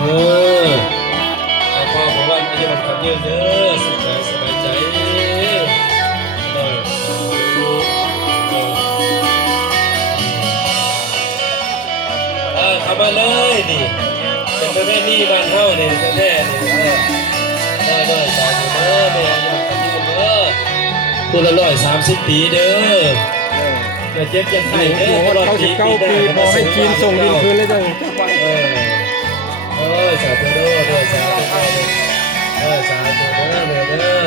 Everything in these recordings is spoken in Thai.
อพ่อบอกว่าไม่ใช่วันขับเยอะเด้อสุขใจสบายใจเข้ามาเลยนี่เป็นแม่นี่บ้านเฮาเนี่ยแม่นี่ได้สาธุเด้อแม่ยังขับเยอะเด้อตัวละ130 ปีเด้อจะเจ็บจะไข้เด้อ99 ปีพอให้จีนส่งดินคืนเลยจ้ะสาธุเด้อสาธุสาธุเด้อแม่เด้อ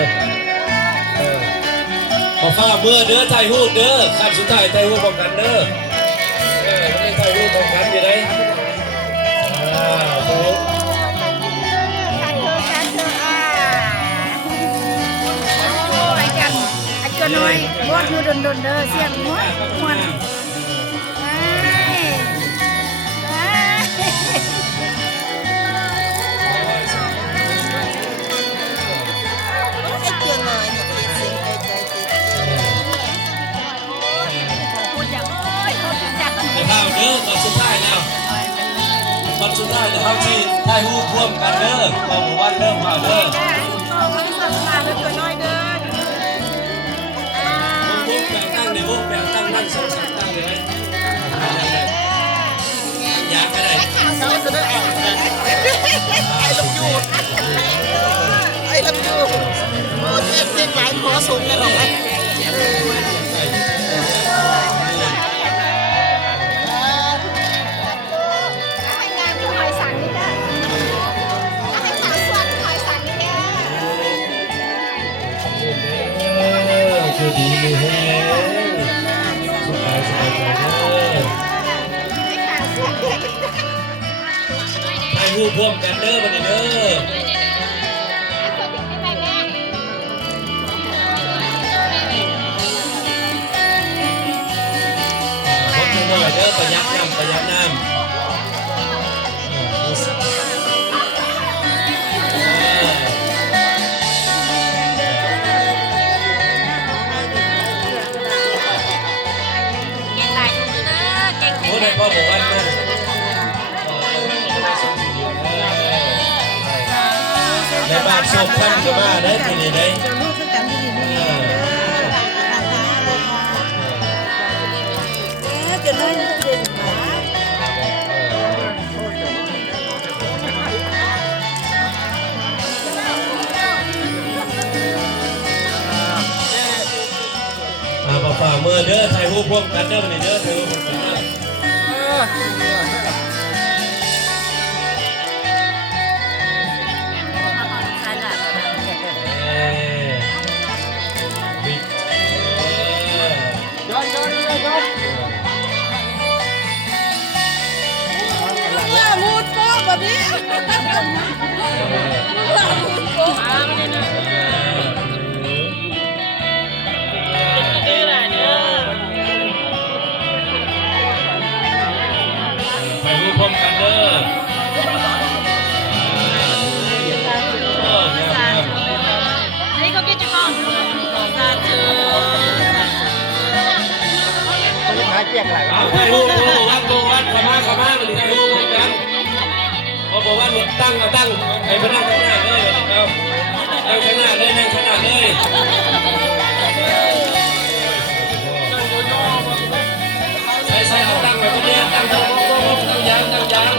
ขอฟ้าเมื่อเด้อไทยฮูดเด้อขั้นสุดท้ายไทยฮูดพร้อมกันเด้อไม่ไทยฮูดพร้อมกันอยู่ไหนก็น้อยบอดมือโดนเด้อเสียงม้วนม้วนข้าวเด้อตอนสุดท้ายแล้วตอนสุดท้ายเดี๋ยวเขาที่ได้ฮู้ร่วมกันเด้อเอาหมู่บ้านเริ่มผ่าเด้อแบ่งตั้งในวงแบ่งตั้งนั่ง2 3ตั้งเลยอยากก็ได้ไอ้ลำยูเจ็บหลายขอสูงกันหรอคือดีเลยให้สบายใจเด้อให้ฮู้ร่วมกันเด้อบัดนี้เด้อหน่อยเด้อประหยัดน้ำผู้ใดพ่อบอกว่าในบ้านโชคพันก็มาได้ทีนี้ได้ฝ่ามือเด้อถ่ายรูปพร้อมกันเด้อวันนี้เด้อถ่ายรูปพร้อมกันเด้อมูดโป๊ะแบบนี้มูดโป๊ะพร้อมกันเด้อนี่ก็กิจกรรมสาธุหาแจกหลายเอาให้ลูกวัดขม่าหรือให้ลูกเหมือนกันเขาบอกว่าตั้งให้พนักข้างหน้าเลยครับนั่งข้างหน้าเลยนั่งข้างหน้าเลยใส่เอาตั้งไว้ตรงนี้ตั้งยางตั้ง